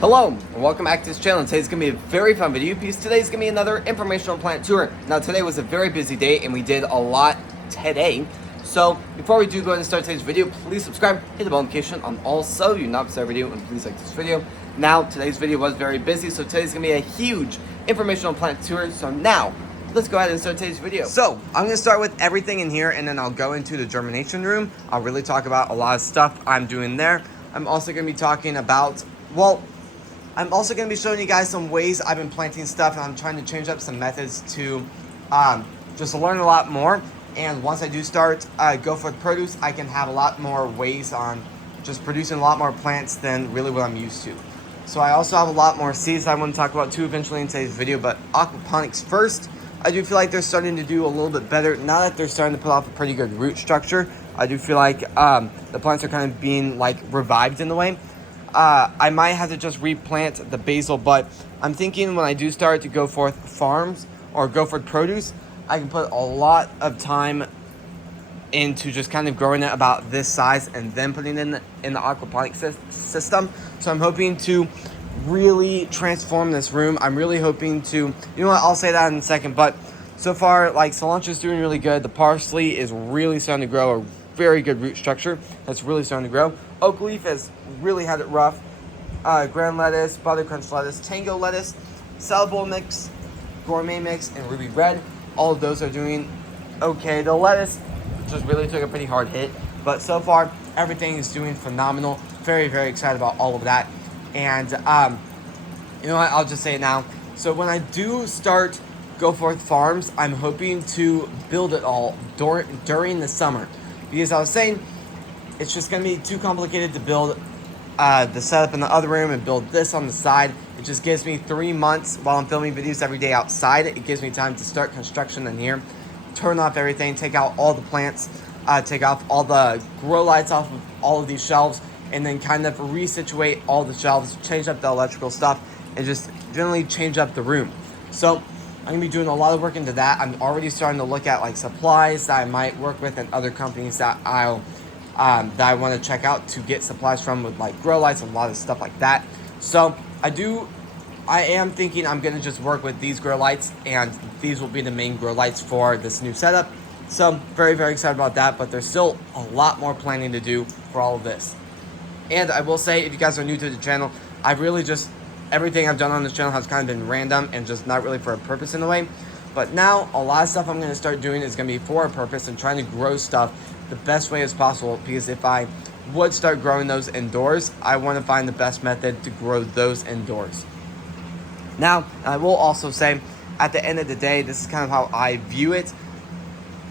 Hello, and welcome back to this channel. Today's going to be a very fun video piece. Today's going to be another informational plant tour. Now, today was a very busy day, and we did a lot today. So, before we do go ahead and start today's video, please subscribe, hit the bell notification on all so you not miss our video, and please like this video. Now, today's video was very busy, so today's going to be a huge informational plant tour. So now, let's go ahead and start today's video. So, I'm going to start with everything in here, and then I'll go into the germination room. I'll really talk about a lot of stuff I'm doing there. I'm also going to be talking about, I'm also going to be showing you guys some ways I've been planting stuff, and I'm trying to change up some methods to just learn a lot more. And once I do start go for produce, I can have a lot more ways on just producing a lot more plants than really what I'm used to. So I also have a lot more seeds I want to talk about too eventually in today's video, but aquaponics first. I do feel like they're starting to do a little bit better now that they're starting to put off a pretty good root structure. I do feel like the plants are kind of being like revived in a way. I might have to just replant the basil, but I'm thinking when I do start to go forth farms or go for produce, I can put a lot of time into just kind of growing it about this size and then putting it in the aquaponic system. So I'm hoping to really transform this room. I'm really hoping to, you know what, I'll say that in a second, but so far, like, cilantro is doing really good. The parsley is really starting to grow a very good root structure. That's really starting to grow. Oak leaf has really had it rough. Grand lettuce, butter crunch lettuce, tango lettuce, salad bowl mix, gourmet mix, and ruby red. All of those are doing okay. The lettuce just really took a pretty hard hit, but so far everything is doing phenomenal. Very, very excited about all of that. And you know what? I'll just say it now. So when I do start Go Forth Farms, I'm hoping to build it all during the summer, because I was saying it's just going to be too complicated to build the setup in the other room and build this on the side. It just gives me 3 months while I'm filming videos every day outside. It gives me time to start construction in here, turn off everything, take out all the plants, take off all the grow lights off of all of these shelves, and then kind of resituate all the shelves, change up the electrical stuff, and just generally change up the room. So I'm going to be doing a lot of work into that. I'm already starting to look at like supplies that I might work with and other companies that that I want to check out to get supplies from, with like grow lights and a lot of stuff like that. So I am thinking I'm going to just work with these grow lights, and these will be the main grow lights for this new setup. So very, very excited about that, but there's still a lot more planning to do for all of this. And I will say, if you guys are new to the channel, I've really just, everything I've done on this channel has kind of been random and just not really for a purpose in a way. But now a lot of stuff I'm going to start doing is going to be for a purpose and trying to grow stuff the best way as possible, because if I would start growing those indoors, I want to find the best method to grow those indoors. Now, I will also say, at the end of the day, this is kind of how I view it.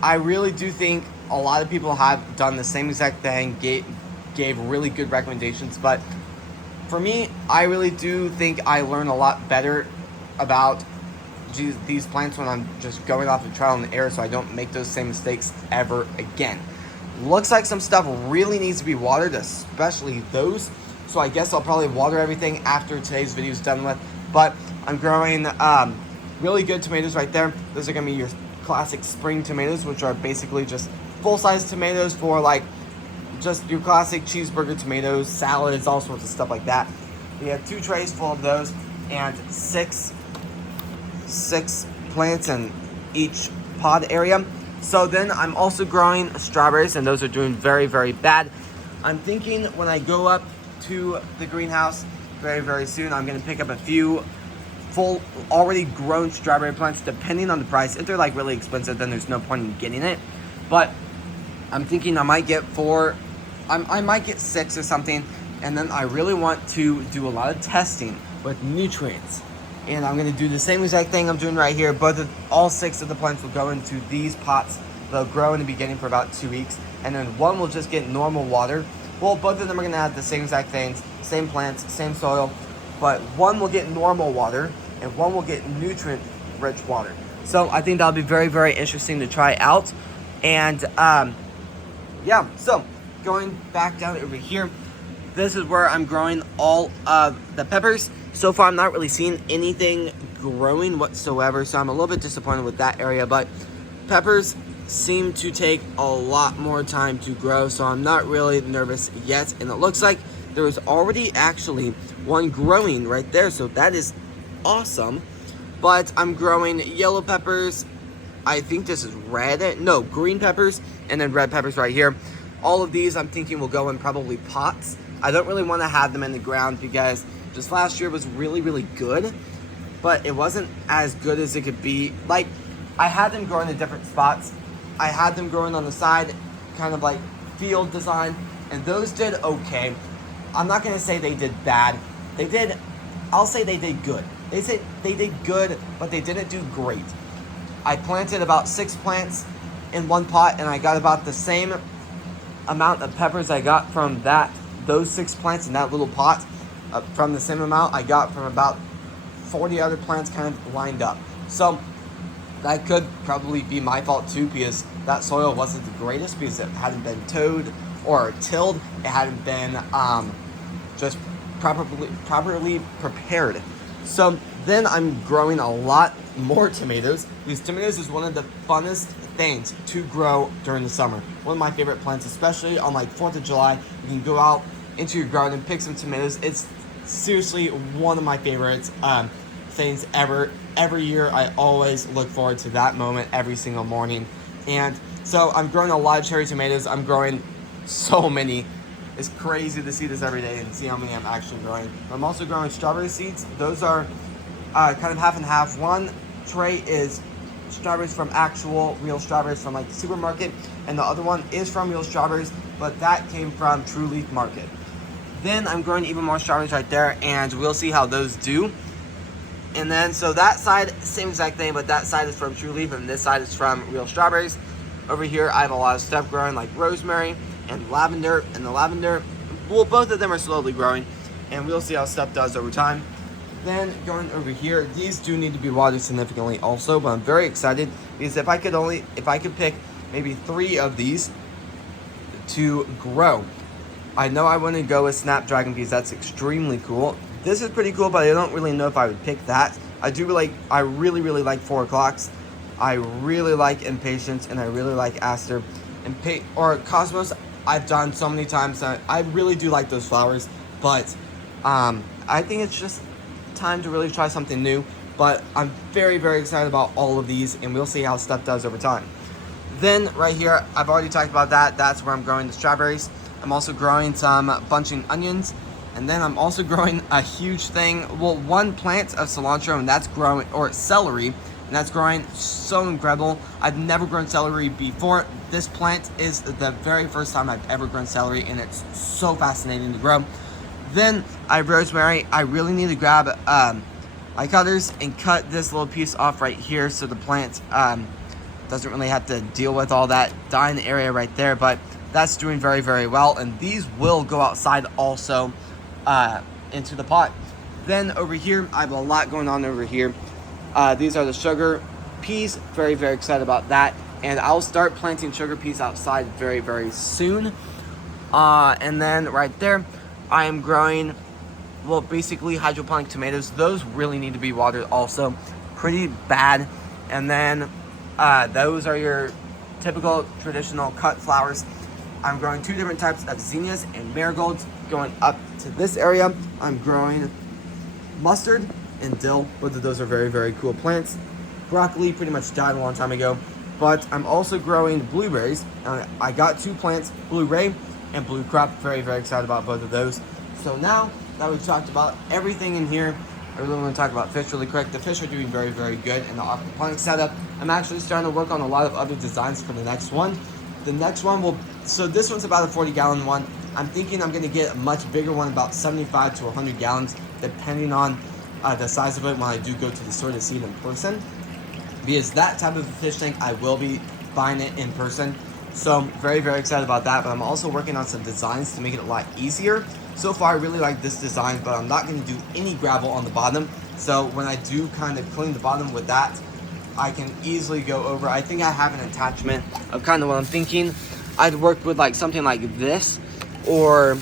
I really do think a lot of people have done the same exact thing, gave really good recommendations, but for me, I really do think I learn a lot better about these plants when I'm just going off of trial and error, so I don't make those same mistakes ever again. Looks like some stuff really needs to be watered, especially those. So I guess I'll probably water everything after today's video is done with. But I'm growing really good tomatoes right there. Those are going to be your classic spring tomatoes, which are basically just full-size tomatoes for like just your classic cheeseburger tomatoes, salads, all sorts of stuff like that. We have 2 trays full of those and six plants in each pod area. So then I'm also growing strawberries, and those are doing very, very bad. I'm thinking when I go up to the greenhouse very, very soon, I'm going to pick up a few full already grown strawberry plants, depending on the price. If they're like really expensive, then there's no point in getting it. But I'm thinking I might get 4, I might get 6 or something. And then I really want to do a lot of testing with nutrients. And I'm going to do the same exact thing I'm doing right here. All 6 of the plants will go into these pots. They'll grow in the beginning for about 2 weeks. And then one will just get normal water. Well, both of them are going to have the same exact things, same plants, same soil. But one will get normal water and one will get nutrient-rich water. So I think that'll be very, very interesting to try out. And yeah, so going back down over here, this is where I'm growing all of the peppers. So far, I'm not really seeing anything growing whatsoever, so I'm a little bit disappointed with that area. But peppers seem to take a lot more time to grow, so I'm not really nervous yet. And it looks like there is already actually one growing right there, so that is awesome. But I'm growing yellow peppers. I think this is red. No, green peppers, and then red peppers right here. All of these I'm thinking will go in probably pots. I don't really want to have them in the ground because just last year was really, really good, but it wasn't as good as it could be. Like, I had them growing in different spots. I had them growing on the side, kind of like field design, and those did okay. I'm not going to say they did bad. I'll say they did good. They did good, but they didn't do great. I planted about 6 plants in one pot, and I got about the same amount of peppers I got from those 6 plants in that little pot. From the same amount I got from about 40 other plants kind of lined up. So that could probably be my fault too, because that soil wasn't the greatest, because it hadn't been towed or tilled. It hadn't been just properly prepared. So then I'm growing a lot more tomatoes. These tomatoes is one of the funnest things to grow during the summer. One of my favorite plants, especially on like 4th of July. You can go out into your garden, pick some tomatoes. It's seriously one of my favorites things ever. Every year I always look forward to that moment every single morning. And so I'm growing a lot of cherry tomatoes. I'm growing so many. It's crazy to see this every day and see how many I'm actually growing. I'm also growing strawberry seeds. Those are kind of half and half. One tray is strawberries from actual real strawberries from like the supermarket, and the other one is from real strawberries, but that came from True Leaf Market. Then I'm growing even more strawberries right there, and we'll see how those do. And then, so that side, same exact thing, but that side is from True Leaf, and this side is from real strawberries. Over here, I have a lot of stuff growing, like rosemary and lavender. And the lavender, well, both of them are slowly growing, and we'll see how stuff does over time. Then going over here, these do need to be watered significantly also, but I'm very excited because if I could pick maybe 3 of these to grow. I know I want to go with Snapdragon because that's extremely cool. This is pretty cool, but I don't really know if I would pick that. I really, really like 4 o'clocks. I really like Impatience, and I really like Aster. Or Cosmos, I've done so many times. I really do like those flowers, but I think it's just time to really try something new. But I'm very, very excited about all of these, and we'll see how stuff does over time. Then right here, I've already talked about that. That's where I'm growing the strawberries. I'm also growing some bunching onions, and then I'm also growing a huge thing. Well, 1 plant of cilantro, and that's growing, or celery, and that's growing so incredible. I've never grown celery before. This plant is the very first time I've ever grown celery, and it's so fascinating to grow. Then I have rosemary. I really need to grab my cutters and cut this little piece off right here so the plant doesn't really have to deal with all that dying area right there, but that's doing very, very well, and these will go outside also into the pot. Then over here, I have a lot going on over here. These are the sugar peas. Very, very excited about that, and I'll start planting sugar peas outside very, very soon. And then right there, I am growing, well, basically hydroponic tomatoes. Those really need to be watered also, pretty bad. And then those are your typical traditional cut flowers. I'm growing 2 different types of zinnias and marigolds. Going up to this area, I'm growing mustard and dill. Both of those are very, very cool plants. Broccoli pretty much died a long time ago, but I'm also growing blueberries. I got 2 plants, Blue Ray and Blue Crop. Very, very excited about both of those. So now that we've talked about everything in here, I really want to talk about fish really quick. The fish are doing very, very good in the aquaponics setup. I'm actually starting to work on a lot of other designs for the next one. The next one will, so this one's about a 40-gallon one. I'm thinking I'm going to get a much bigger one, about 75 to 100 gallons, depending on the size of it when I do go to the store to see it in person. Because that type of fish tank, I will be buying it in person. So very, very excited about that. But I'm also working on some designs to make it a lot easier. So far, I really like this design, but I'm not going to do any gravel on the bottom. So when I do kind of clean the bottom with that, I can easily go over. I think I have an attachment of kind of what I'm thinking. I'd work with like something like this, or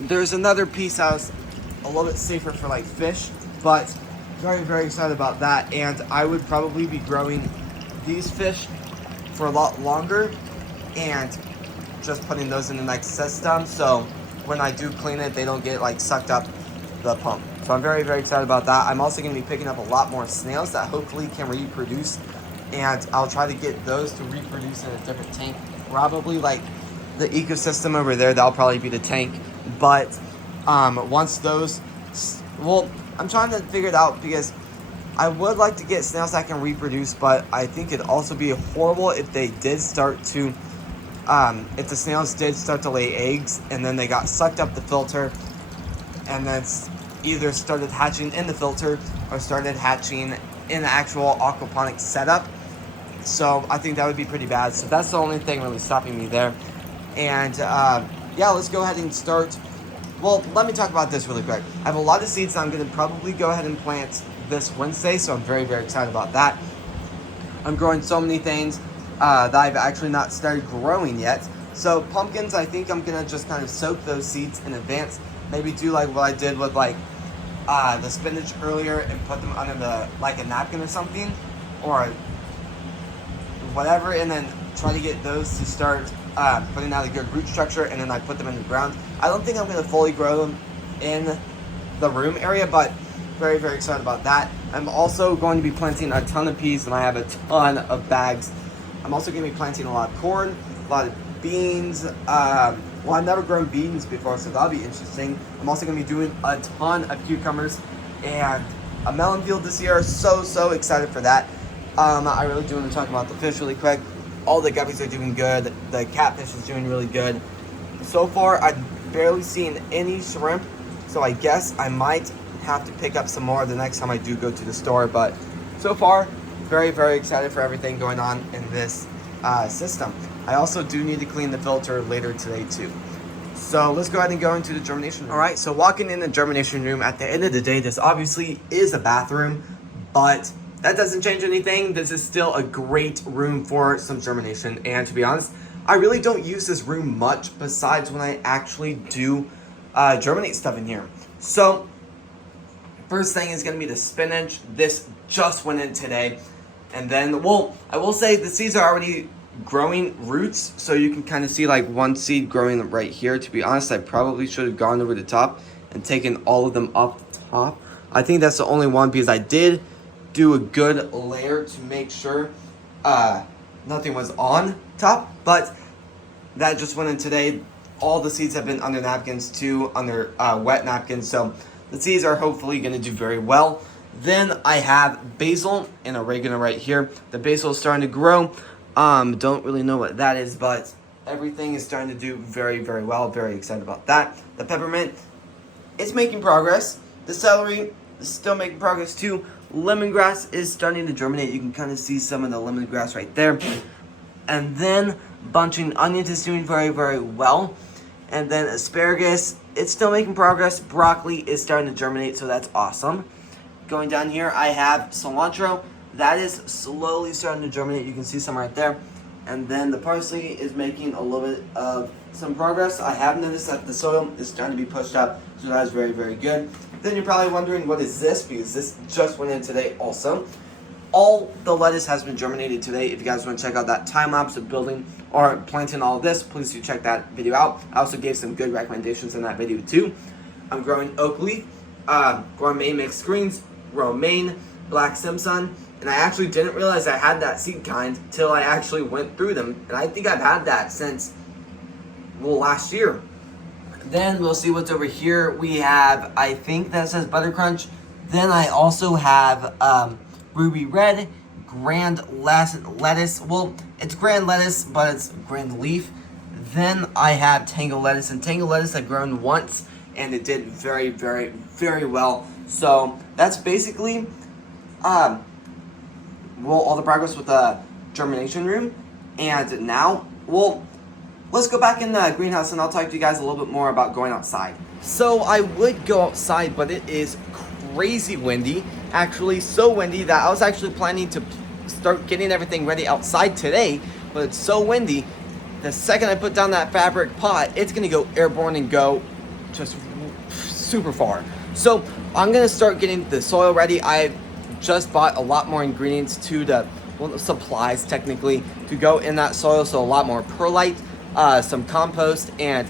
there's another piece that was a little bit safer for like fish, but very, very excited about that. And I would probably be growing these fish for a lot longer and just putting those in the next system. So when I do clean it, they don't get like sucked up the pump. So I'm very, very excited about that. I'm also going to be picking up a lot more snails that hopefully can reproduce, and I'll try to get those to reproduce in a different tank. Probably like the ecosystem over there, that'll probably be the tank. But once those, well, I'm trying to figure it out because I would like to get snails that can reproduce, but I think it'd also be horrible if they did start to, if the snails did start to lay eggs and then they got sucked up the filter and then either started hatching in the filter or started hatching in the actual aquaponics setup. So I think that would be pretty bad. So that's the only thing really stopping me there. And yeah, let's go ahead and start. Well, let me talk about this really quick. I have a lot of seeds that I'm going to probably go ahead and plant this Wednesday, so I'm very, very excited about that. I'm growing so many things that I've actually not started growing yet. So pumpkins, I think I'm going to just kind of soak those seeds in advance. Maybe do like what I did with like the spinach earlier and put them under the like a napkin or something or whatever, and then try to get those to start putting out a good root structure, and then I put them in the ground. I don't think I'm going to fully grow them in the room area, but very, very excited about that. I'm also going to be planting a ton of peas, and I have a ton of bags. I'm also going to be planting a lot of corn, a lot of beans. Well, I've never grown beans before, so that'll be interesting. I'm also going to be doing a ton of cucumbers and a melon field this year. So excited for that. I really do want to talk about the fish really quick. All the guppies are doing good. The catfish is doing really good. So far, I've barely seen any shrimp, so I guess I might have to pick up some more the next time I do go to the store. But so far, very, very excited for everything going on in this system. I also do need to clean the filter later today too. So let's go ahead and go into the germination room. All right, so walking in the germination room, at the end of the day, this obviously is a bathroom, but that doesn't change anything. This is still a great room for some germination. And to be honest, I really don't use this room much besides when I actually do germinate stuff in here. So first thing is going to be the spinach. This just went in today. And then, well, I will say the seeds are already growing roots, so you can kind of see like one seed growing right here. To be honest, I probably should have gone over the top and taken all of them off the top. I think that's the only one because I did do a good layer to make sure nothing was on top, but that just went in today. All the seeds have been under napkins too, under wet napkins, so the seeds are hopefully going to do very well. Then I have basil and oregano right here. The basil is starting to grow. Don't really know what that is, but everything is starting to do very, very well. Very excited about that. The peppermint, it's making progress. The celery is still making progress too. Lemongrass is starting to germinate. You can kind of see some of the lemongrass right there. And then bunching onions is doing very, very well. And then asparagus, it's still making progress. Broccoli is starting to germinate, so that's awesome. Going down here, I have cilantro. That is slowly starting to germinate. You can see some right there. And then the parsley is making a little bit of some progress. I have noticed that the soil is starting to be pushed up, so that is very, very good. Then you're probably wondering, what is this? Because this just went in today also. All the lettuce has been germinated today. If you guys want to check out that time lapse of building or planting all of this, please do check that video out. I also gave some good recommendations in that video too. I'm growing oak leaf, gourmet mixed greens, romaine, black Simpson, and I actually didn't realize I had that seed kind till I actually went through them, and I think I've had that since, well, last year. Then we'll see what's over here. We have, I think that says Butter Crunch. Then I also have Ruby Red, Grand Lettuce. Well, it's Grand Lettuce, but it's Grand Leaf. Then I have Tango Lettuce, and Tango Lettuce I've grown once, and it did very, very, very well. So that's basically all the progress with the germination room. And now, well, let's go back in the greenhouse and I'll talk to you guys a little bit more about going outside. So I would go outside, but it is crazy windy. Actually, so windy that I was actually planning to start getting everything ready outside today, but it's so windy. The second I put down that fabric pot, it's gonna go airborne and go just super far. So I'm gonna start getting the soil ready. I just bought a lot more ingredients to the, well, the supplies technically to go in that soil. So a lot more perlite, some compost, and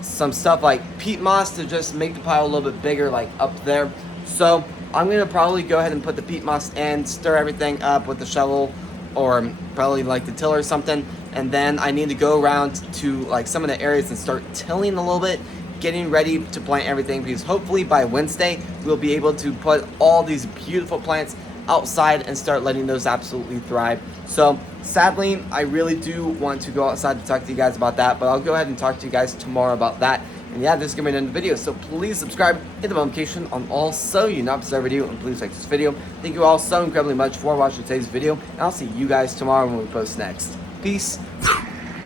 some stuff like peat moss to just make the pile a little bit bigger, like up there. So I'm gonna probably go ahead and put the peat moss and stir everything up with the shovel, or probably like the tiller or something. And then I need to go around to like some of the areas and start tilling a little bit, getting ready to plant everything, because hopefully by Wednesday we'll be able to put all these beautiful plants outside and start letting those absolutely thrive. So sadly, I really do want to go outside to talk to you guys about that, but I'll go ahead and talk to you guys tomorrow about that. And yeah, this is gonna be the end of the video, so please subscribe, hit the notification on all so you not miss our video, and please like this video. Thank you all so incredibly much for watching today's video, and I'll see you guys tomorrow when we post next. Peace.